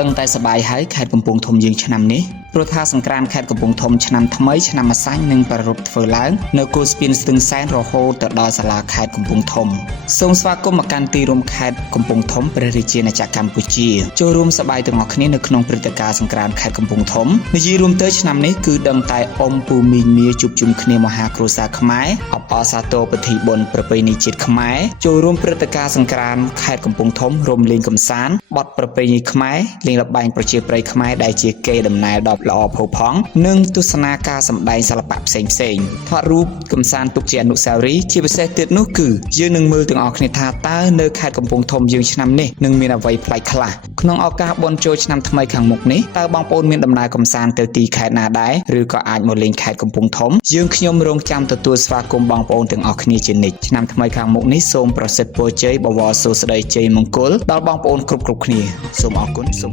ដឹងតែសប្បាយហើយខេត្តកំពង់ធំយើងឆ្នាំនេះព្រោះថាសង្គ្រាមខេត្តកំពង់ធំឆ្នាំថ្មីឆ្នាំម្សាញ់នឹងប្រារព្ធធ្វើឡើងនៅគូស្ពានស្ទឹងសែនរហូតទៅដល់សាលាខេត្តកំពង់ធំសូមស្វាគមន៍មកកាន់ទីរួមខេត្តកំពង់ធំព្រះរាជាណាចក្រកម្ពុជាចូលរួមសប្បាយទាំងអស់គ្នានៅក្នុងព្រឹត្តិការណ៍សង្គ្រាមខេត្តកំពង់ធំនិយាយរួមទៅឆ្នាំនេះគឺដឹងតែអ៊ំពូមីងមាជួបជុំគ្នាមហាគ្រួសារខ្មែរអបអរសាទរពិធីបុណ្យប្រពៃណីជាតិខ្មែរចូលរួមព្រឹត្តិការណ៍សង្គ្រាមខេត្តកំពង់ធំរំលេងកម្សាន្តបទប្រពៃណីខ្មែរលេងល្បែងប្រជាប្រិយខ្មែរដែលជាកេរដំណែលដ៏ល្អផូរផង់និងទស្សនាការសម្ដែងសិល្បៈផ្សេងថតរូបកម្សាន្តទុកជាអនុស្សាវរីយ៍ជាពិសេសទៀតនោះគឺយើងនឹងមើលទាំងអស់គ្នាថាតើនៅខេត្តកំពង់ធំយើងឆ្នាំនេះនឹងមានអ្វីប្លែកខ្លះក្នុងឱកាសបុណ្យចូលឆ្នាំថ្មីខាងមុខនេះតើបងប្អូនមានដំណើរកម្សាន្តទៅទីខេត្តណាដែរឬក៏អាចមកលេងខេត្តកំពង់ធំយើងខ្ញុំរងចាំទទួលស្វាគមន៍បងប្អូនទាំងអស់គ្នាជានិច្ចឆ្នាំថ្មីខាងមុខនេះសូមប្រសិទ្ធពរជ័យបវរសួស្តីជ័យមង្គលដល់បងប្អូនគ្រប់គ្នាសូមអរគុណសូម